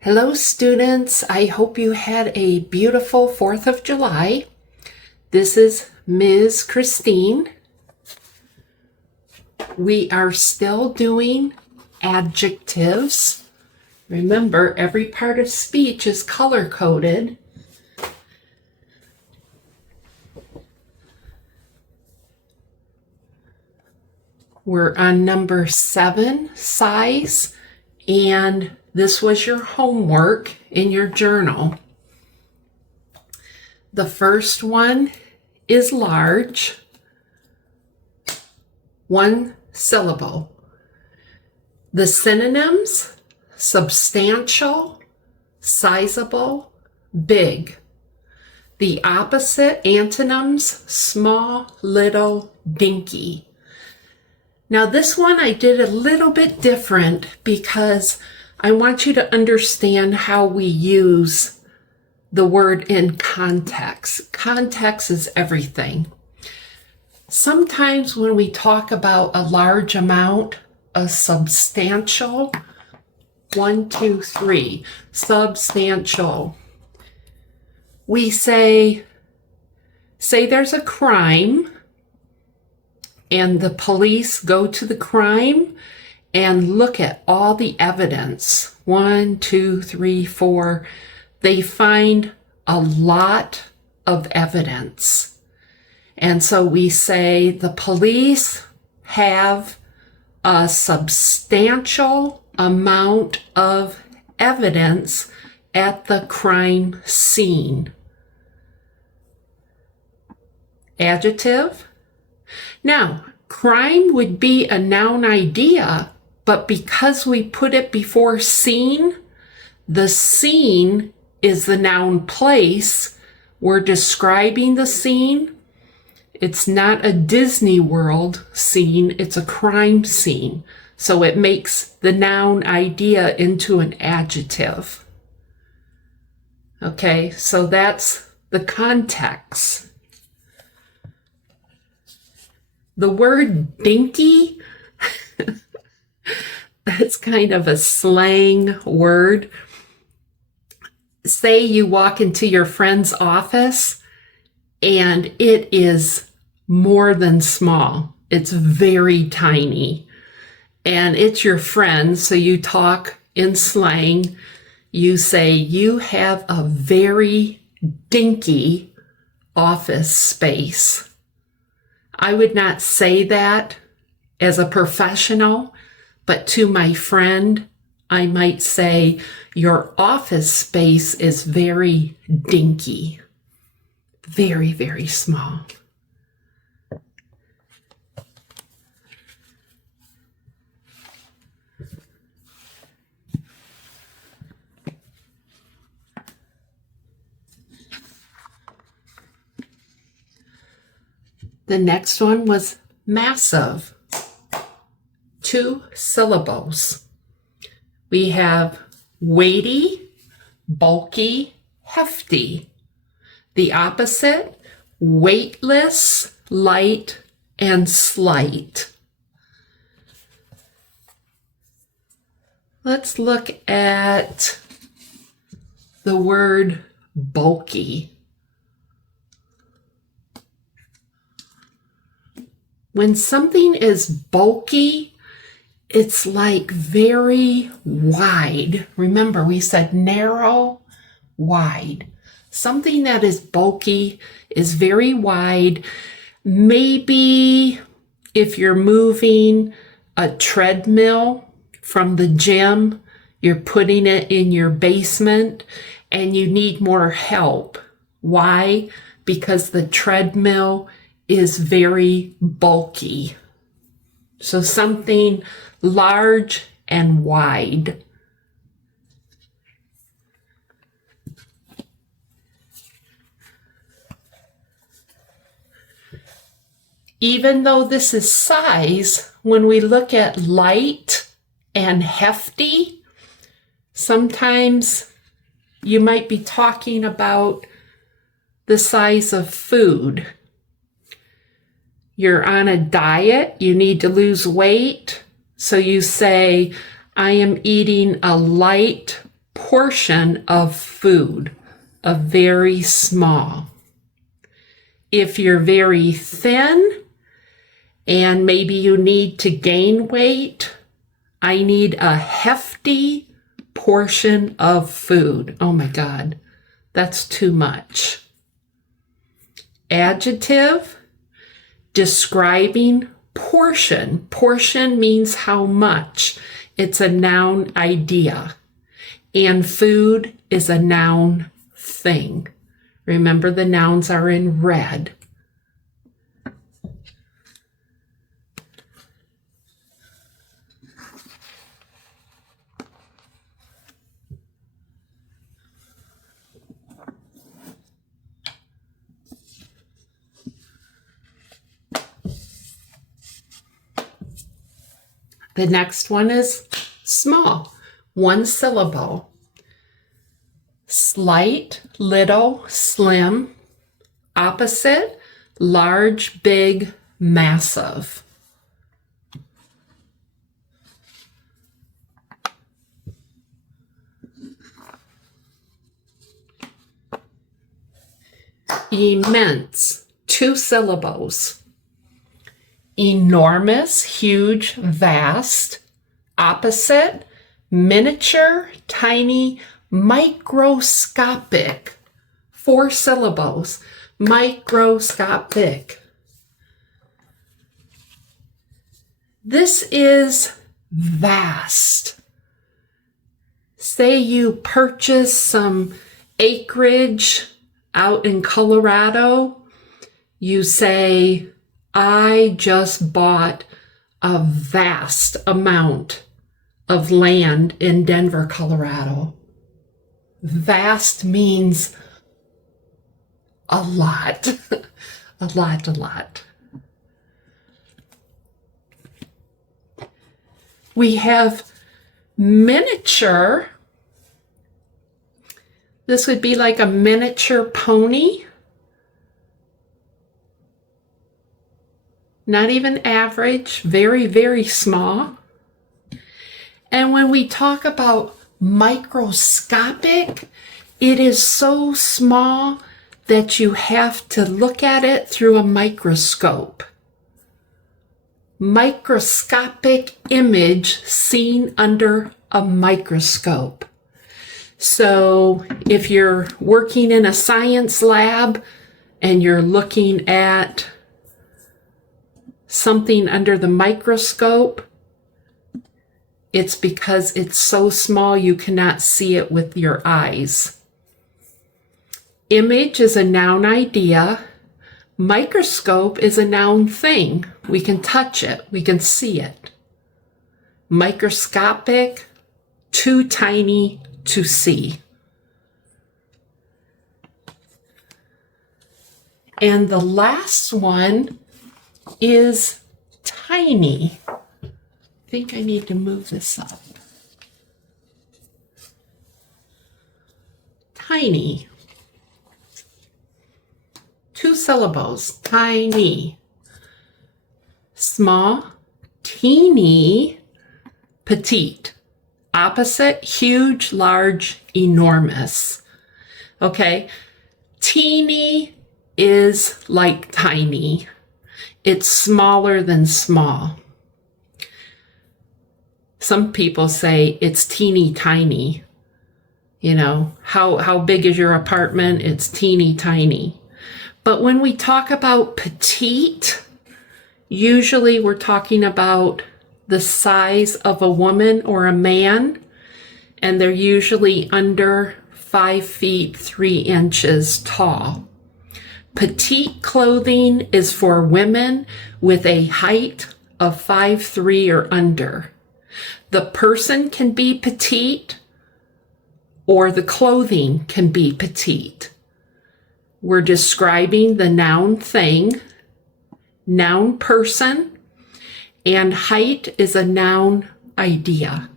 Hello students, I hope you had a beautiful 4th of July. This is Ms. Christine. We are still doing adjectives. Remember, every part of speech is color-coded. We're on number 7, size, and this was your homework in your journal. The first one is large, 1 syllable. The synonyms: substantial, sizable, big. The opposite antonyms: small, little, dinky. Now this one I did a little bit different because I want you to understand how we use the word in context. Context is everything. Sometimes when we talk about a large amount, a substantial, 1, 2, 3, substantial, we say there's a crime, and the police go to the crime and look at all the evidence. 1, 2, 3, 4. They find a lot of evidence. And so we say the police have a substantial amount of evidence at the crime scene. Adjective. Now, crime would be a noun idea, but because we put it before scene, the scene is the noun place. We're describing the scene. It's not a Disney World scene, it's a crime scene. So it makes the noun idea into an adjective. Okay, so that's the context. The word dinky, that's kind of a slang word. Say you walk into your friend's office and it is more than small. It's very tiny. And it's your friend, so you talk in slang. You say, you have a very dinky office space. I would not say that as a professional, but to my friend, I might say, your office space is very dinky, very, very small. The next one was massive, 2 syllables. We have weighty, bulky, hefty. The opposite: weightless, light, and slight. Let's look at the word bulky. When something is bulky, it's like very wide. Remember, we said narrow, wide. Something that is bulky is very wide. Maybe if you're moving a treadmill from the gym, you're putting it in your basement and you need more help. Why? Because the treadmill is very bulky. So something large and wide. Even though this is size, when we look at light and hefty, sometimes you might be talking about the size of food. You're on a diet, you need to lose weight, so you say, I am eating a light portion of food, a very small. If you're very thin and maybe you need to gain weight, I need a hefty portion of food. Oh my God, that's too much. Adjective, describing portion. Portion means how much. It's a noun idea. And food is a noun thing. Remember, the nouns are in red. The next one is small, one syllable. Slight, little, slim. Opposite, large, big, massive. Immense, two syllables. Enormous, huge, vast. Opposite, miniature, tiny, microscopic. Four syllables. Microscopic. This is vast. Say you purchase some acreage out in Colorado. You say, I just bought a vast amount of land in Denver, Colorado. Vast means a lot, a lot. We have miniature. This would be like a miniature pony. Not even average, very, very small. And when we talk about microscopic, it is so small that you have to look at it through a microscope. Microscopic image seen under a microscope. So if you're working in a science lab and you're looking at something under the microscope, it's because it's so small you cannot see it with your eyes. Image is a noun idea. Microscope is a noun thing. We can touch it. We can see it. Microscopic, too tiny to see. And the last one is tiny. I think I need to move this up. Tiny. Two syllables, tiny. Small, teeny, petite. Opposite, huge, large, enormous. Okay, teeny is like tiny. It's smaller than small. Some people say it's teeny tiny. You know, how big is your apartment? It's teeny tiny. But when we talk about petite, usually we're talking about the size of a woman or a man, and they're usually under 5 feet 3 inches tall. Petite clothing is for women with a height of 5'3" or under. The person can be petite, or the clothing can be petite. We're describing the noun thing, noun person, and height is a noun idea.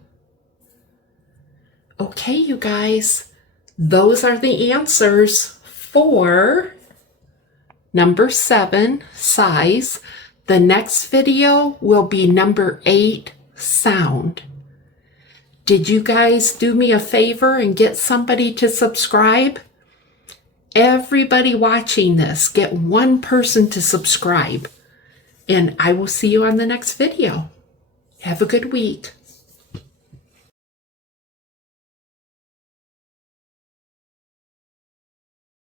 Okay, you guys, those are the answers for number 7, size. The next video will be number 8, sound. Did you guys do me a favor and get somebody to subscribe? Everybody watching this, get one person to subscribe. And I will see you on the next video. Have a good week.